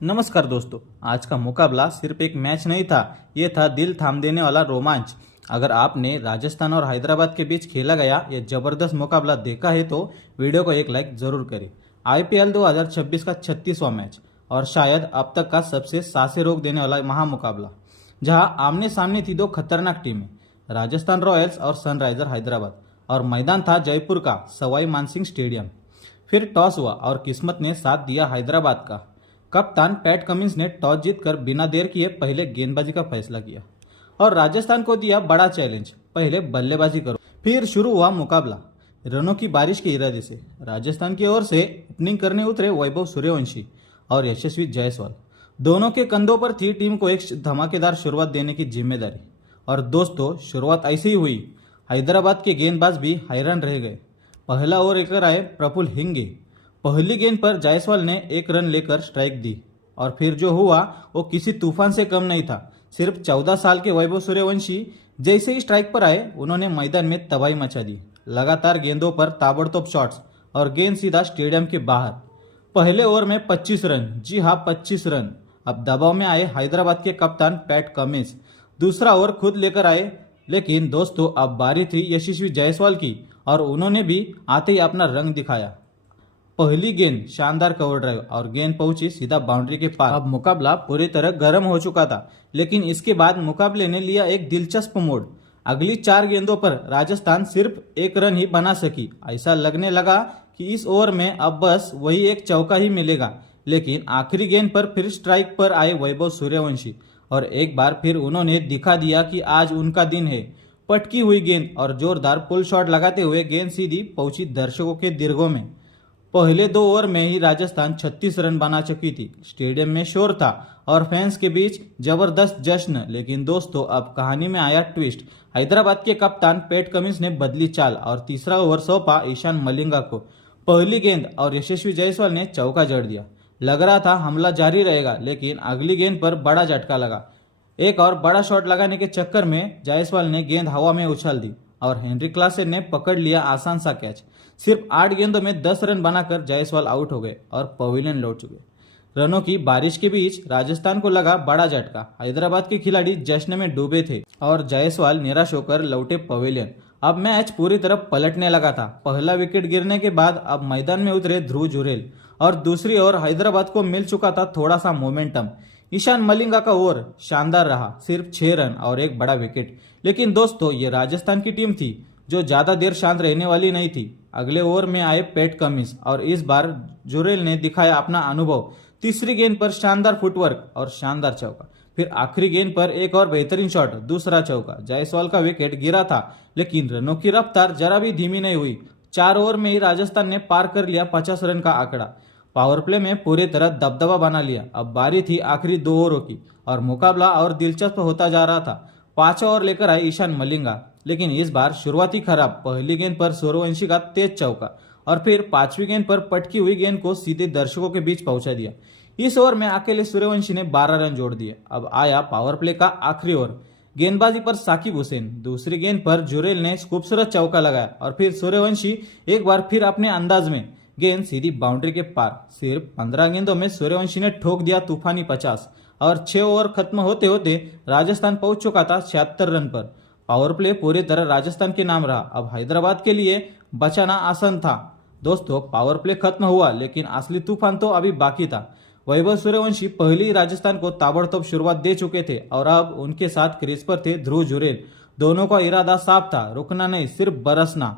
नमस्कार दोस्तों। आज का मुकाबला सिर्फ एक मैच नहीं था, ये था दिल थाम देने वाला रोमांच। अगर आपने राजस्थान और हैदराबाद के बीच खेला गया ये जबरदस्त मुकाबला देखा है तो वीडियो को एक लाइक जरूर करें। आईपीएल 2026 का 36वां मैच और शायद अब तक का सबसे सांसें रोक देने वाला महामुकाबला, जहां आमने सामने थी दो खतरनाक टीमें, राजस्थान रॉयल्स और सनराइजर हैदराबाद। और मैदान था जयपुर का सवाई मानसिंह स्टेडियम। फिर टॉस हुआ और किस्मत ने साथ दिया हैदराबाद का। कप्तान पैट कमिंस ने टॉस जीतकर बिना देर किए पहले गेंदबाजी का फैसला किया और राजस्थान को दिया बड़ा चैलेंज, पहले बल्लेबाजी करो। फिर शुरू हुआ मुकाबला रनों की बारिश के इरादे से। राजस्थान की ओर से ओपनिंग करने उतरे वैभव सूर्यवंशी और यशस्वी जायसवाल। दोनों के कंधों पर थी टीम को एक धमाकेदार शुरुआत देने की जिम्मेदारी। और दोस्तों, शुरुआत ऐसी ही हुई। हैदराबाद के गेंदबाज भी हैरान रह गए। पहला ओवर लेकर आए प्रफुल्ल हिंगे। पहली गेंद पर जायसवाल ने एक रन लेकर स्ट्राइक दी और फिर जो हुआ वो किसी तूफान से कम नहीं था। सिर्फ 14 साल के वैभव सूर्यवंशी जैसे ही स्ट्राइक पर आए उन्होंने मैदान में तबाही मचा दी। लगातार गेंदों पर ताबड़तोड़ शॉट्स और गेंद सीधा स्टेडियम के बाहर। पहले ओवर में 25 रन, जी हाँ 25 रन। अब दबाव में आए हैदराबाद के कप्तान पैट कमिंस। दूसरा ओवर खुद लेकर आए, लेकिन दोस्तों अब बारी थी यशस्वी जायसवाल की और उन्होंने भी आते ही अपना रंग दिखाया। पहली गेंद शानदार कवर ड्राइव और गेंद पहुंची सीधा बाउंड्री के पार। अब मुकाबला पूरी तरह गर्म हो चुका था, लेकिन इसके बाद मुकाबले ने लिया एक दिलचस्प मोड़। अगली 4 गेंदों पर राजस्थान सिर्फ एक रन ही बना सकी। ऐसा लगने लगा कि इस ओवर में अब बस वही एक चौका ही मिलेगा, लेकिन आखिरी गेंद पर फिर स्ट्राइक पर आए वैभव सूर्यवंशी और एक बार फिर उन्होंने दिखा दिया कि आज उनका दिन है। पटकी हुई गेंद और जोरदार पुल शॉट लगाते हुए गेंद सीधी पहुंची दर्शकों के दीर्घों में। पहले 2 ओवर में ही राजस्थान 36 रन बना चुकी थी। स्टेडियम में शोर था और फैंस के बीच जबरदस्त जश्न। लेकिन दोस्तों, अब कहानी में आया ट्विस्ट। हैदराबाद के कप्तान पैट कमिंस ने बदली चाल और तीसरा ओवर सौंपा ईशान मलिंगा को। पहली गेंद और यशस्वी जायसवाल ने चौका जड़ दिया। लग रहा था हमला जारी रहेगा, लेकिन अगली गेंद पर बड़ा झटका लगा। एक और बड़ा शॉट लगाने के चक्कर में जायसवाल ने गेंद हवा में उछाल दी और हेनरी क्लासेन ने पकड़ लिया आसान सा कैच। सिर्फ 8 गेंदों में 10 रन बनाकर जायसवाल आउट हो गए और पवेलियन लौट चुके। रनों की बारिश के बीच राजस्थान को लगा बड़ा झटका। हैदराबाद के खिलाड़ी जश्न में डूबे थे और जायसवाल निराश होकर लौटे पवेलियन। अब मैच पूरी तरह पलटने लगा था। पहला विकेट गिरने के बाद अब मैदान में उतरे ध्रुव जुरेल और दूसरी ओर हैदराबाद को मिल चुका था थोड़ा सा मोमेंटम। ईशान मलिंगा का ओवर शानदार रहा, सिर्फ 6 रन और एक बड़ा विकेट। लेकिन दोस्तों, ये राजस्थान की टीम थी जो ज्यादा देर शांत रहने वाली नहीं थी। अगले ओवर में आए पैट कमिंस और इस बार जुरेल ने दिखाया अपना अनुभव। तीसरी गेंद पर शानदार फुटवर्क और शानदार चौका। फिर आखिरी गेंद पर एक और बेहतरीन शॉट, दूसरा चौका। जायसवाल का विकेट गिरा था, लेकिन रनों की रफ्तार जरा भी धीमी नहीं हुई। 4 ओवर में ही राजस्थान ने पार कर लिया 50 रन का आंकड़ा। पावर प्ले में पूरी तरह दबदबा बना लिया। अब बारी थी आखिरी 2 ओवरों की और मुकाबला और दिलचस्प होता जा रहा था। 5वां ओवर लेकर आए ईशान मलिंगा, लेकिन इस बार शुरुआती खराब। पहली गेंद पर सूर्यवंशी का तेज चौका और फिर 5वीं गेंद पर पटकी हुई गेंद को सीधे दर्शकों के बीच पहुंचा दिया। इस ओवर में अकेले सूर्यवंशी ने 12 रन जोड़ दिए। अब आया पावर प्ले का आखिरी ओवर। गेंदबाजी पर साकिब हुसैन। दूसरी गेंद पर जुरेल ने खूबसूरत चौका लगाया और फिर सूर्यवंशी एक बार फिर अपने अंदाज में गेंद सीधी बाउंड्री के पार। सिर्फ 15 गेंदों में सूर्यवंशी ने ठोक दिया तूफानी 50 और 6 ओवर खत्म होते होते राजस्थान पहुंच चुका था 76 रन पर। पावर प्ले पूरी तरह राजस्थान के नाम रहा। अब हैदराबाद के लिए बचाना आसान था। दोस्तों, पावर प्ले खत्म हुआ, लेकिन असली तूफान तो अभी बाकी था। वैभव सूर्यवंशी पहले ही राजस्थान को ताबड़तोड़ शुरुआत दे चुके थे और अब उनके साथ क्रीज पर थे ध्रुव जुरेल। दोनों का इरादा साफ था, रुकना नहीं, सिर्फ बरसना।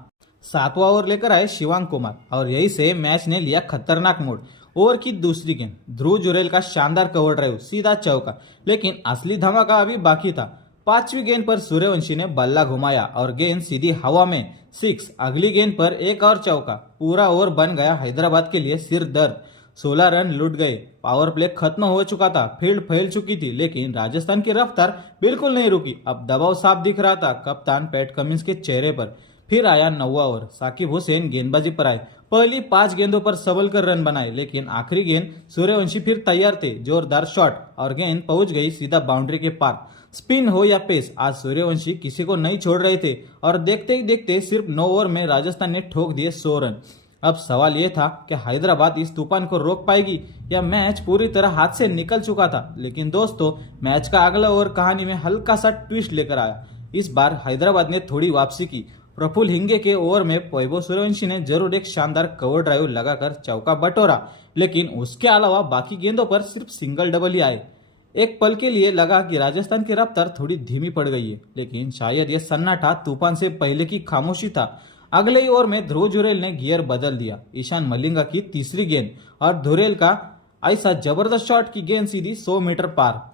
7वां ओवर लेकर आए शिवांग कुमार और यही से मैच ने लिया खतरनाक मोड़। ओवर की दूसरी गेंद, ध्रुव जुरेल का शानदार कवर ड्राइव, सीधा चौका। लेकिन असली धमाका अभी बाकी था। 5वीं गेंद पर सूर्यवंशी ने बल्ला घुमाया और गेंद सीधी हवा में 6। अगली गेंद पर एक और चौका। पूरा ओवर बन गया हैदराबाद के लिए सिर दर्द। 16 रन लुट गए। पावर प्ले खत्म हो चुका था, फील्ड फैल चुकी थी, लेकिन राजस्थान की रफ्तार बिल्कुल नहीं रुकी। अब दबाव साफ दिख रहा था कप्तान पैट कमिंस के चेहरे पर। फिर आया 9वां ओवर। साकिब हुसैन गेंदबाजी पर आए। पहली 5 गेंदों पर सबल कर रन बनाए, लेकिन आखिरी गेंद सूर्यवंशी फिर तैयार थे। जोरदार शॉट और गेंद पहुंच गई सीधा बाउंड्री के पार। स्पिन हो या पेस, आज सूर्यवंशी किसी को नहीं छोड़ रहे थे और देखते ही देखते सिर्फ 9 ओवर में राजस्थान ने ठोक दिए 100 रन। अब सवाल यह था कि हैदराबाद इस तूफान को रोक पाएगी या मैच पूरी तरह हाथ से निकल चुका था। लेकिन दोस्तों, मैच का अगला ओवर कहानी में हल्का सा ट्विस्ट लेकर आया। इस बार हैदराबाद ने थोड़ी वापसी की। प्रफुल्ल हिंगे के ओवर में वैभव सूर्यवंशी ने जरूर एक शानदार कवर ड्राइव लगाकर चौका बटोरा, लेकिन उसके अलावा बाकी गेंदों पर सिर्फ सिंगल डबल ही आए। एक पल के लिए लगा कि राजस्थान की रफ्तार थोड़ी धीमी पड़ गई है, लेकिन शायद यह सन्नाटा तूफान से पहले की खामोशी था। अगले ही ओवर में ध्रुव जुरेल ने गियर बदल दिया। ईशान मलिंगा की तीसरी गेंद और धुरेल का ऐसा जबरदस्त शॉट की गेंद सीधी 100 मीटर पार।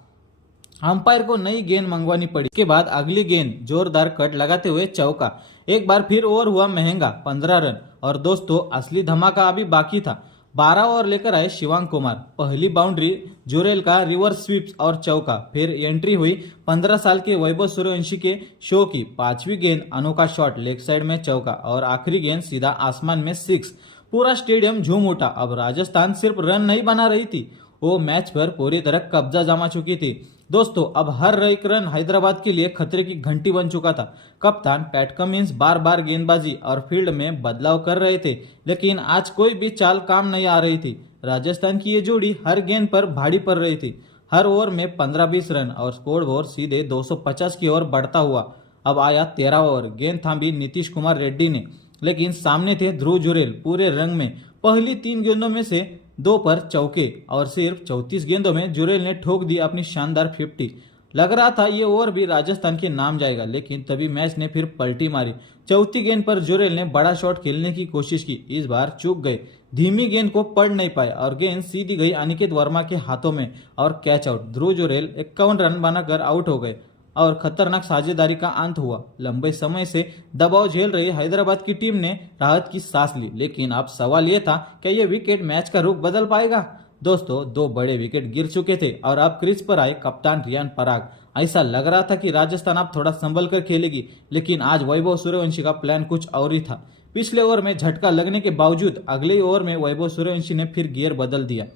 अंपायर को नई गेंद मंगवानी पड़ी। इसके बाद अगली गेंद जोरदार कट लगाते हुए चौका। एक बार फिर ओवर हुआ महंगा 15 रन। और दोस्तों, असली धमाका अभी बाकी था। 12 ओवर लेकर आए शिवांग कुमार। पहली बाउंड्री जुरेल का रिवर्स स्वीप और चौका। फिर एंट्री हुई 15 साल के वैभव सूर्यवंशी के शो की। 5वीं गेंद अनोखा शॉट लेग साइड में चौका और आखिरी गेंद सीधा आसमान में 6। पूरा स्टेडियम झूम उठा। अब राजस्थान सिर्फ रन नहीं बना रही थी, वो मैच पर पूरी तरह कब्जा जमा चुकी थी। दोस्तों, अब हर एक रन हैदराबाद के लिए खतरे की घंटी बन चुका था। कप्तान पैट कमिंस बार बार गेंदबाजी और फील्ड में बदलाव कर रहे थे, लेकिन आज कोई भी चाल काम नहीं आ रही थी। राजस्थान की ये जोड़ी हर गेंद पर भारी पड़ रही थी। हर ओवर में 15-20 रन और स्कोर बोर्ड सीधे 250 की ओर बढ़ता हुआ। अब आया 13 ओवर। गेंद थामी नीतीश कुमार रेड्डी ने, लेकिन सामने थे ध्रुव जुरेल पूरे रंग में। पहली 3 गेंदों में से 2 पर चौके और सिर्फ 34 गेंदों में जुरेल ने ठोक दी अपनी शानदार 50। लग रहा था ये ओवर भी राजस्थान के नाम जाएगा, लेकिन तभी मैच ने फिर पलटी मारी। चौथी गेंद पर जुरेल ने बड़ा शॉट खेलने की कोशिश की, इस बार चूक गए। धीमी गेंद को पढ़ नहीं पाए और गेंद सीधी गई अनिकेत वर्मा के हाथों में और कैच आउट। ध्रुव जुरेल 51 रन बनाकर आउट हो गए और खतरनाक साझेदारी का अंत हुआ। लंबे समय से दबाव झेल रही हैदराबाद की टीम ने राहत की सांस ली, लेकिन अब सवाल यह था कि यह विकेट मैच का रुख बदल पाएगा। दोस्तों, 2 बड़े विकेट गिर चुके थे और अब क्रीज पर आए कप्तान रियान पराग। ऐसा लग रहा था कि राजस्थान अब थोड़ा संभल कर खेलेगी, लेकिन आज वैभव सूर्यवंशी का प्लान कुछ और ही था। पिछले ओवर में झटका लगने के बावजूद अगले ओवर में वैभव सूर्यवंशी ने फिर गियर बदल दिया।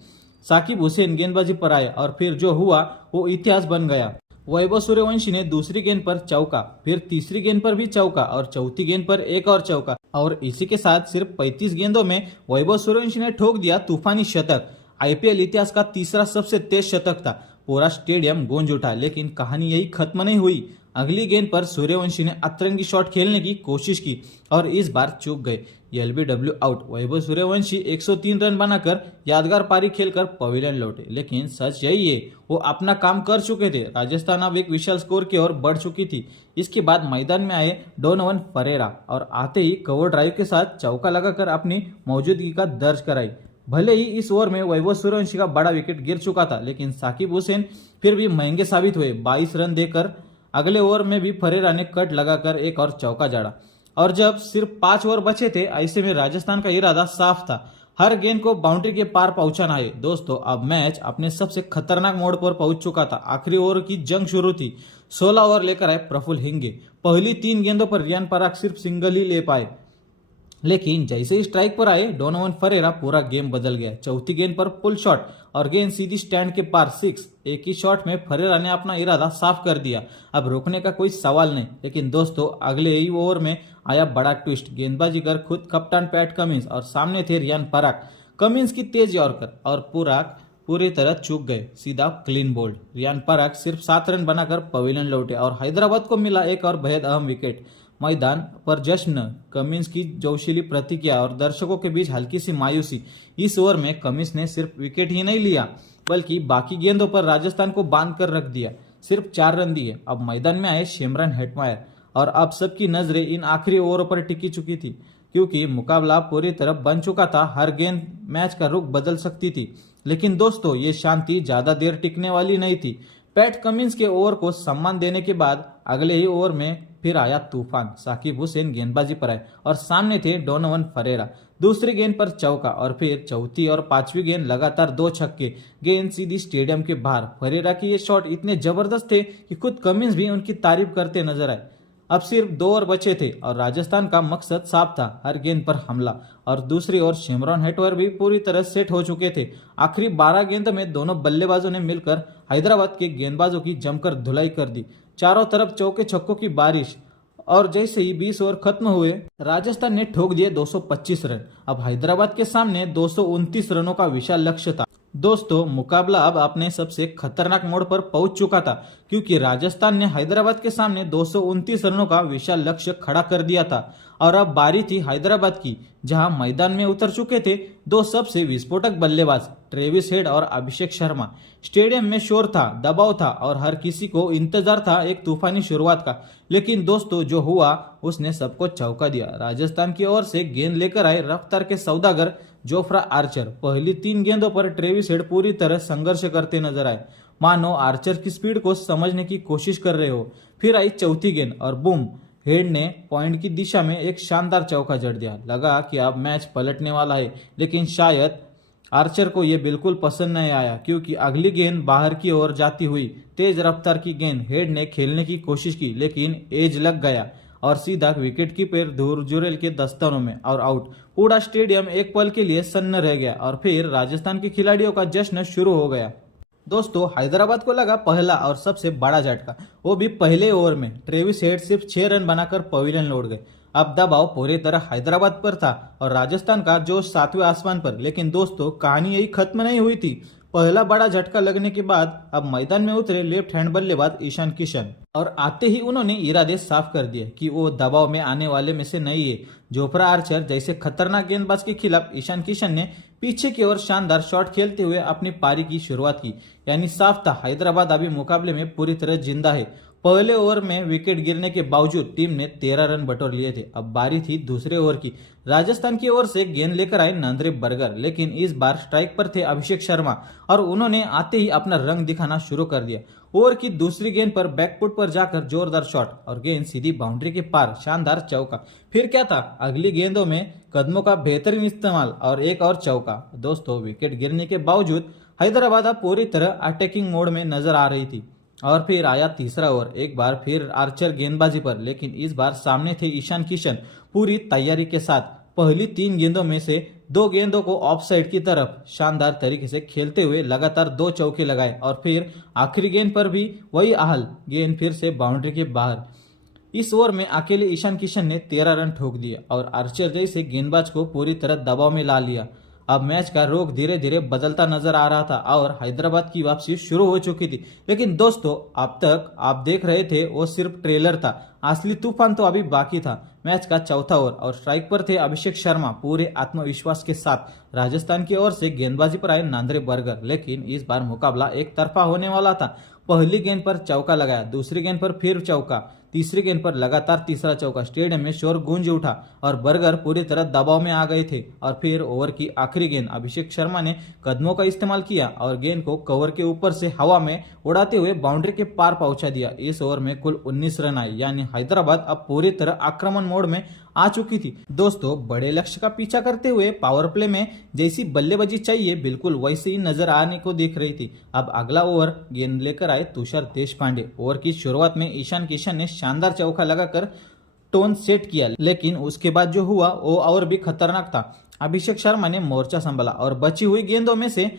साकिब हुसैन गेंदबाजी पर आए और फिर जो हुआ वो इतिहास बन गया। वैभव सूर्यवंशी ने दूसरी गेंद पर चौका, फिर तीसरी गेंद पर भी चौका और चौथी गेंद पर एक और चौका। और इसी के साथ सिर्फ 35 गेंदों में वैभव सूर्यवंशी ने ठोक दिया तूफानी शतक। आईपीएल इतिहास का तीसरा सबसे तेज शतक था। पूरा स्टेडियम गूंज उठा, लेकिन कहानी यही खत्म नहीं हुई। अगली गेंद पर सूर्यवंशी ने अतरंगी शॉट खेलने की कोशिश की और इस बार चूक गए। LBW out. Vaibhav Suryavanshi 103 run बनाकर यादगार पारी खेलकर पवेलियन लौटे, लेकिन सच यही है वो अपना काम कर चुके थे। राजस्थान अब एक विशाल स्कोर की ओर बढ़ चुकी थी। इसके बाद मैदान में आए डोनोवन फरेरा और आते ही कवर ड्राइव के साथ चौका लगाकर अपनी मौजूदगी का दर्ज कराई। भले ही इस ओवर में वैभव सूर्यवंशी का बड़ा विकेट गिर चुका था, लेकिन साकिब हुसैन फिर भी महंगे साबित हुए। 22 रन देकर अगले ओवर में भी फरेरा ने कट लगाकर एक और चौका जड़ा। और जब सिर्फ 5 ओवर बचे थे, ऐसे में राजस्थान का इरादा साफ था, हर गेंद को बाउंड्री के पार पहुंचाना है। दोस्तों, अब मैच अपने सबसे खतरनाक मोड़ पर पहुंच चुका था। आखिरी ओवर की जंग शुरू थी। 16 ओवर लेकर आए प्रफुल्ल हिंगे। पहली 3 गेंदों पर रियान पराग सिर्फ सिंगल ही ले पाए, लेकिन जैसे ही स्ट्राइक पर आए डोनोवन फरेरा, पूरा गेम बदल गया। चौथी गेंद पर पुल शॉट और गेंद सीधी स्टैंड के पार 6। एक ही शॉट में फरेरा ने अपना इरादा साफ कर दिया। अब रोकने का कोई सवाल नहीं। लेकिन दोस्तों, अगले ही ओवर में आया बड़ा ट्विस्ट। गेंदबाजी कर खुद कप्तान पैट कमिंस और सामने थे रियान पराग। कमिंस की तेज यॉर्कर और पूरी तरह चूक गए, सीधा क्लीन बोल्ड। रियान पराग सिर्फ 7 रन बनाकर पवेलियन लौटे और हैदराबाद को मिला एक और बेहद अहम विकेट। मैदान पर जश्न, कमिंस की जोशीली प्रतिक्रिया और दर्शकों के बीच हल्की सी मायूसी। इस ओवर में कमिंस ने सिर्फ विकेट ही नहीं लिया, बल्कि बाकी गेंदों पर राजस्थान को बांध कर रख दिया। सिर्फ 4 रन दिए। अब मैदान में आए शिमरन हेटमायर और अब सबकी नजरें इन आखिरी ओवरों पर टिकी चुकी थी, क्योंकि मुकाबला पूरी तरह बन चुका था। हर गेंद मैच का रुख बदल सकती थी। लेकिन दोस्तों, ये शांति ज्यादा देर टिकने वाली नहीं थी। पैट कमिंस के ओवर को सम्मान देने के बाद अगले ही ओवर में फिर आया तूफान। साकिब हुसैन गेंदबाजी पर आए और सामने थे डोनोवन फरेरा। दूसरी गेंद पर चौका और फिर चौथी और 5वीं गेंद लगातार 2 छक्के। गेंद सीधी स्टेडियम के बाहर। फरेरा की ये शॉट इतने जबरदस्त थे कि खुद कमिंस भी उनकी तारीफ करते नजर आए। अब सिर्फ 2 ओवर बचे थे और राजस्थान का मकसद साफ था, हर गेंद पर हमला। और दूसरी ओर शिमरन हेटमायर भी पूरी तरह सेट हो चुके थे। आखिरी 12 गेंदों में दोनों बल्लेबाजों ने मिलकर हैदराबाद के गेंदबाजों की जमकर धुलाई कर दी। चारों तरफ चौके छक्कों की बारिश और जैसे ही 20 ओवर खत्म हुए राजस्थान ने ठोक दिए 225 रन। अब हैदराबाद के सामने 229 रनों का विशाल लक्ष्य था। दोस्तों, मुकाबला अब अपने सबसे खतरनाक मोड़ पर पहुंच चुका था, क्योंकि राजस्थान ने हैदराबाद के सामने 229 रनों का विशाल लक्ष्य खड़ा कर दिया था। और अब बारी थी हैदराबाद की, जहां मैदान में उतर चुके थे दो सबसे विस्फोटक बल्लेबाज ट्रेविस हेड और अभिषेक शर्मा। स्टेडियम में शोर था, दबाव था और हर किसी को इंतजार था एक तूफानी शुरुआत का। लेकिन दोस्तों, जो हुआ उसने सबको चौंका दिया। राजस्थान की ओर से गेंद लेकर आए रफ्तार के सौदागर जोफ्रा आर्चर। पहली 3 गेंदों पर ट्रेविस हेड पूरी तरह संघर्ष करते नजर आए, मानो आर्चर की स्पीड को समझने की कोशिश कर रहे हो। फिर आई चौथी गेंद और बूम, हेड ने पॉइंट की दिशा में एक शानदार चौका जड़ दिया। लगा कि अब मैच पलटने वाला है, लेकिन शायद आर्चर को यह बिल्कुल पसंद नहीं आया, क्योंकि अगली गेंद बाहर की ओर जाती हुई तेज रफ्तार की गेंद हेड ने खेलने की कोशिश की, लेकिन एज लग गया और सीधा विकेट कीपर धुर जुरेल के दस्तानों में और आउट। पूरा स्टेडियम एक पल के लिए सन्न रह गया और फिर राजस्थान के खिलाड़ियों का जश्न शुरू हो गया। दोस्तों, हैदराबाद को लगा पहला और सबसे बड़ा झटका, वो भी पहले ओवर में। ट्रेविस हेड सिर्फ 6 रन बनाकर पवेलियन लौट गए। अब दबाव पूरी तरह हैदराबाद पर था और राजस्थान का जोश 7वें आसमान पर। लेकिन दोस्तों, कहानी यही खत्म नहीं हुई थी। पहला बड़ा झटका लगने के बाद अब मैदान में उतरे लेफ्ट हैंड बल्लेबाज ईशान किशन, और आते ही उन्होंने इरादे साफ कर दिए कि वो दबाव में आने वाले में से नहीं है। जोफ्रा आर्चर जैसे खतरनाक गेंदबाज के खिलाफ ईशान किशन ने पीछे की ओर शानदार शॉट खेलते हुए अपनी पारी की शुरुआत की। यानी साफ था, हैदराबाद अभी मुकाबले में पूरी तरह जिंदा है। पहले ओवर में विकेट गिरने के बावजूद टीम ने 13 रन बटोर लिए थे। अब बारी थी दूसरे ओवर की। राजस्थान की ओर से गेंद लेकर आए नंद्रे बर्गर, लेकिन इस बार स्ट्राइक पर थे अभिषेक शर्मा और उन्होंने आते ही अपना रंग दिखाना शुरू कर दिया। ओवर की दूसरी गेंद पर बैकफुट पर जाकर जोरदार शॉट और गेंद सीधी बाउंड्री के पार, शानदार चौका। फिर क्या था, अगली गेंदों में कदमों का बेहतरीन इस्तेमाल और एक और चौका। दोस्तों, विकेट गिरने के बावजूद हैदराबाद अब पूरी तरह अटैकिंग मोड में नजर आ रही थी। और फिर आया तीसरा ओवर। एक बार फिर आर्चर गेंदबाजी पर, लेकिन इस बार सामने थे ईशान किशन पूरी तैयारी के साथ। पहली 3 गेंदों में से 2 गेंदों को ऑफ साइड की तरफ शानदार तरीके से खेलते हुए लगातार 2 चौके लगाए और फिर आखिरी गेंद पर भी वही हाल, गेंद फिर से बाउंड्री के बाहर। इस ओवर में अकेले ईशान किशन ने 13 रन ठोक दिए और आर्चर जैसे गेंदबाज को पूरी तरह दबाव में ला लिया। अब मैच का रुख धीरे धीरे बदलता नजर आ रहा था और हैदराबाद की वापसी शुरू हो चुकी थी। लेकिन दोस्तों, अब तक आप देख रहे थे वो सिर्फ ट्रेलर था, असली तूफान तो अभी बाकी था। मैच का चौथा ओवर और स्ट्राइक पर थे अभिषेक शर्मा पूरे आत्मविश्वास के साथ। राजस्थान की ओर से गेंदबाजी पर आए नंद्रे बर्गर, लेकिन इस बार मुकाबला एक तरफा होने वाला था। पहली गेंद पर चौका लगाया, दूसरी गेंद पर फिर चौका, तीसरी गेंद पर लगातार तीसरा चौका। स्टेडियम में शोर गूंज उठा और बर्गर पूरी तरह दबाव में आ गए थे। और फिर ओवर की आखिरी गेंद अभिषेक शर्मा ने कदमों का इस्तेमाल किया और गेंद को कवर के ऊपर से हवा में उड़ाते हुए बाउंड्री के पार पहुंचा दिया। इस ओवर में कुल 19 रन आए, यानी हैदराबाद अब पूरी तरह आक्रमण मोड में आ चुकी थी। दोस्तों, बड़े लक्ष्य का पीछा करते हुए पावर प्ले में जैसी बल्लेबाजी चाहिए बिल्कुल वैसे ही नजर आने को दिख रही थी। अब अगला ओवर गेंद लेकर आए तुषार देशपांडे। ओवर की शुरुआत में ईशान किशन ने शानदार चौका लगाकर टोन सेट किया, लेकिन उसके बाद जो हुआ वो और भी खतरनाक था। अभिषेक शर्मा ने मोर्चा संभाला और बची हुई गेंदों में से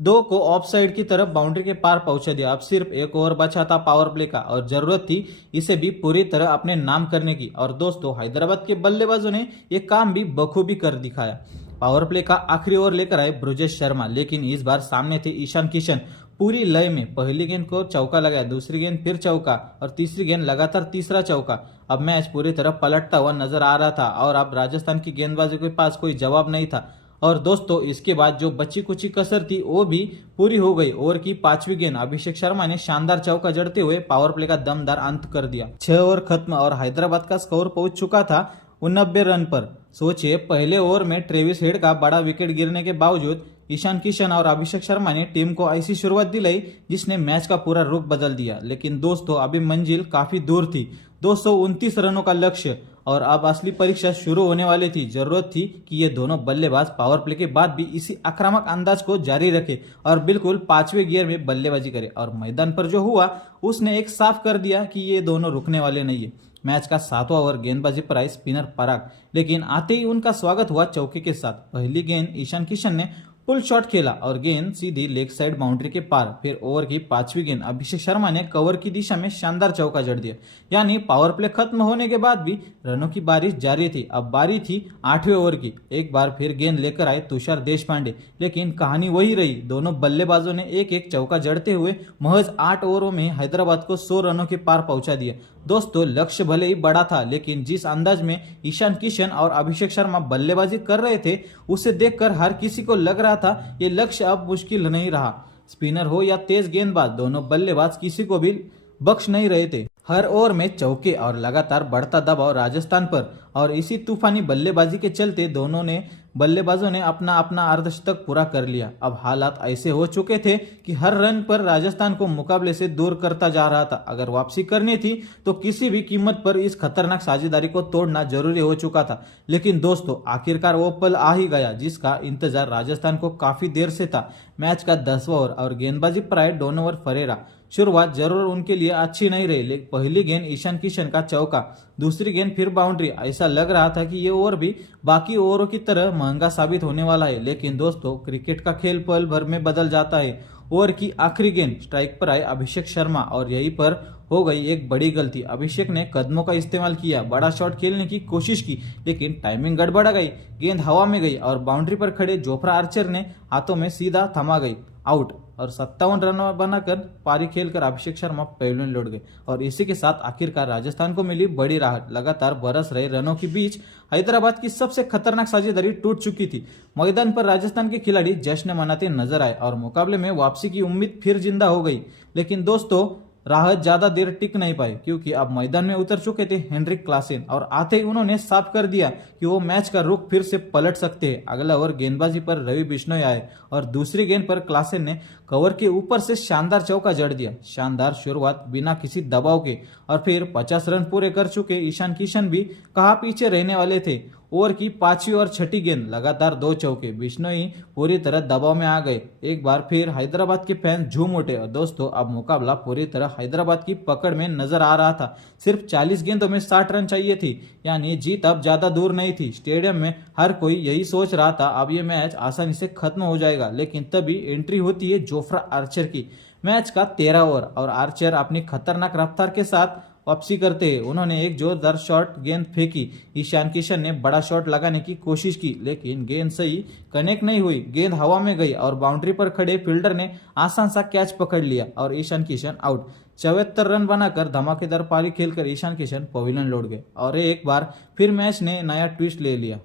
2 को ऑफ साइड की तरफ बाउंड्री के पार पहुंचा दिया। अब सिर्फ एक ओवर बचा था पावर प्ले का और जरूरत थी इसे भी पूरी तरह अपने नाम करने की। और दोस्तों, हैदराबाद के बल्लेबाजों ने यह काम भी बखूबी कर दिखाया। पावर प्ले का आखिरी ओवर लेकर आए ब्रुजेश शर्मा, लेकिन इस बार सामने थे ईशान किशन पूरी लय में। पहली गेंद को चौका लगाया, दूसरी गेंद फिर चौका और तीसरी गेंद लगातार तीसरा चौका। अब मैच पूरी तरह पलटता हुआ नजर आ रहा था और अब राजस्थान की गेंदबाजी के पास कोई जवाब नहीं था। और दोस्तों, इसके बाद जो बची कुची कसर थी वो भी पूरी हो गई। ओवर की 5वीं गेंद अभिषेक शर्मा ने शानदार चौका जड़ते हुए पावर प्ले का दमदार अंत कर दिया। 6 ओवर खत्म और हैदराबाद का स्कोर पहुंच चुका था 89 रन पर। सोचिए, पहले ओवर में ट्रेविस हेड का बड़ा विकेट गिरने के बावजूद ईशान किशन और अभिषेक शर्मा ने टीम को ऐसी शुरुआत दिलाई जिसने मैच का पूरा रुख बदल दिया। लेकिन दोस्तों, अभी मंजिल काफी दूर थी। 229 रनों का लक्ष्य और अब असली परीक्षा शुरू होने वाली थी। जरूरत थी कि ये दोनों बल्लेबाज पावर प्ले के बाद भी इसी आक्रामक अंदाज को जारी रखे और बिल्कुल 5वें गियर में बल्लेबाजी करे। और मैदान पर जो हुआ उसने एक साफ कर दिया कि ये दोनों रुकने वाले नहीं है। मैच का 7वां ओवर गेंदबाजी पर आए स्पिनर पराग, लेकिन आते ही उनका स्वागत हुआ चौके के साथ। पहली गेंद ईशान किशन ने पुल शॉट खेला और गेंद सीधी लेग साइड बाउंड्री के पार। फिर ओवर की 5वीं गेंद अभिषेक शर्मा ने कवर की दिशा में शानदार चौका जड़ दिया। यानी पावर प्ले खत्म होने के बाद भी रनों की बारिश जारी थी। अब बारी थी 8वें ओवर की। एक बार फिर गेंद लेकर आए तुषार देशपांडे, लेकिन कहानी वही रही। दोनों बल्लेबाजों ने एक एक चौका जड़ते हुए महज 8 ओवरों में हैदराबाद को 100 रनों के पार पहुंचा दिया। दोस्तों, लक्ष्य भले ही बड़ा था, लेकिन जिस अंदाज में ईशान किशन और अभिषेक शर्मा बल्लेबाजी कर रहे थे उसे देखकर हर किसी को लग रहा था ये लक्ष्य अब मुश्किल नहीं रहा। स्पिनर हो या तेज गेंदबाज, दोनों बल्लेबाज किसी को भी बख्श नहीं रहे थे। हर ओवर में चौके और लगातार बढ़ता दबाव राजस्थान पर, और इसी तूफानी बल्लेबाजी के चलते दोनों ने बल्लेबाजों ने अपना अपना अर्धशतक पूरा कर लिया। अब हालात ऐसे हो चुके थे कि हर रन पर राजस्थान को मुकाबले से दूर करता जा रहा था। अगर वापसी करनी थी तो किसी भी कीमत पर इस खतरनाक साझेदारी को तोड़ना जरूरी हो चुका था। लेकिन दोस्तों, आखिरकार वो पल आ ही गया जिसका इंतजार राजस्थान को काफी देर से था। मैच का 10वां ओवर और गेंदबाजी प्राय डोनोवर फरेरा। शुरुआत जरूर उनके लिए अच्छी नहीं रही, लेकिन पहली गेंद ईशान किशन का चौका, दूसरी गेंद फिर बाउंड्री। ऐसा लग रहा था कि ये ओवर भी बाकी ओवरों की तरह महंगा साबित होने वाला है। लेकिन दोस्तों, क्रिकेट का खेल पल भर में बदल जाता है। ओवर की आखिरी गेंद स्ट्राइक पर आए अभिषेक शर्मा और यहीं पर हो गई एक बड़ी गलती। अभिषेक ने कदमों का इस्तेमाल किया, बड़ा शॉट खेलने की कोशिश की, लेकिन टाइमिंग गड़बड़ा गई। गेंद हवा में गई और बाउंड्री पर खड़े जोफ्रा आर्चर ने हाथों में सीधा थमा गई। आउट। और 57 रन बनाकर पारी खेलकर अभिषेक शर्मा पवेलियन लौट गए। और इसी के साथ आखिरकार राजस्थान को मिली बड़ी राहत। लगातार बरस रहे रनों के बीच हैदराबाद की सबसे खतरनाक साझेदारी टूट चुकी थी। मैदान पर राजस्थान के खिलाड़ी जश्न मनाते नजर आए और मुकाबले में वापसी की उम्मीद फिर जिंदा हो गई। लेकिन दोस्तों, राहत ज्यादा देर टिक नहीं पाई, क्योंकि अब मैदान में उतर चुके थे हेनरिक क्लासेन और आते ही उन्होंने साफ कर दिया कि वो मैच का रुख फिर से पलट सकते हैं। अगला ओवर गेंदबाजी पर रवि बिश्नोई आए और दूसरी गेंद पर क्लासेन ने कवर के ऊपर से शानदार चौका जड़ दिया। शानदार शुरुआत बिना किसी दबाव के, और फिर 50 रन पूरे कर चुके ईशान किशन भी कहाँ पीछे रहने वाले थे। ओवर की 5वीं और 6ठी गेंद लगातार 2 चौके। बिश्नोई पूरी तरह दबाव में आ गए। एक बार फिर हैदराबाद के फैंस झूम उठे। और दोस्तों, अब मुकाबला पूरी तरह हैदराबाद की पकड़ में नजर आ रहा था। सिर्फ 40 गेंदों में 60 रन चाहिए थी, यानी जीत अब ज्यादा दूर नहीं थी। स्टेडियम में हर कोई यही सोच रहा था, अब ये मैच आसानी से खत्म हो जाएगा। लेकिन तभी एंट्री होती है जोफ्रा आर्चर की। मैच का 13 ओवर और आर्चर अपनी खतरनाक रफ्तार के साथ वापसी करते हैं। उन्होंने एक जोरदार शॉट गेंद फेंकी। ईशान किशन ने बड़ा शॉट लगाने की कोशिश की, लेकिन गेंद सही कनेक्ट नहीं हुई। गेंद हवा में गई और बाउंड्री पर खड़े फील्डर ने आसान सा कैच पकड़ लिया और ईशान किशन आउट। 74 रन बनाकर धमाकेदार पारी खेलकर ईशान किशन पवेलियन लौट गए और एक बार फिर मैच ने नया ट्विस्ट ले लिया।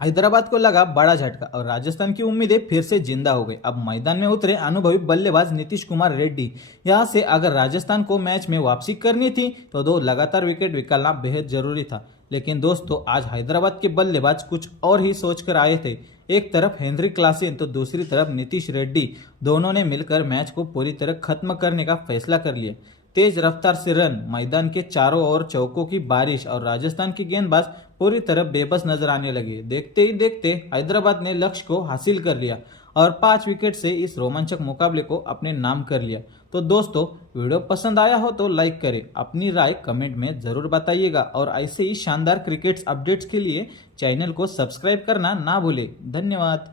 हैदराबाद को लगा बड़ा झटका और राजस्थान की उम्मीदें फिर से जिंदा हो गई। अब मैदान में उतरे अनुभवी बल्लेबाज नीतीश कुमार रेड्डी। यहां से अगर राजस्थान को मैच में वापसी करनी थी तो 2 लगातार विकेट निकालना बेहद जरूरी था। लेकिन दोस्तों, आज हैदराबाद के बल्लेबाज कुछ और ही सोचकर आए थे। एक तरफ हेनरिक क्लासेन तो दूसरी तरफ नीतीश रेड्डी। दोनों ने मिलकर मैच को पूरी तरह खत्म करने का फैसला कर लिया। तेज रफ्तार से रन, मैदान के चारों ओर चौकों की बारिश और राजस्थान के गेंदबाज पूरी तरह बेबस नजर आने लगे। देखते ही देखते हैदराबाद ने लक्ष्य को हासिल कर लिया और 5 विकेट से इस रोमांचक मुकाबले को अपने नाम कर लिया। तो दोस्तों, वीडियो पसंद आया हो तो लाइक करें, अपनी राय कमेंट में जरूर बताइएगा और ऐसे ही शानदार क्रिकेट अपडेट्स के लिए चैनल को सब्सक्राइब करना ना भूलें। धन्यवाद।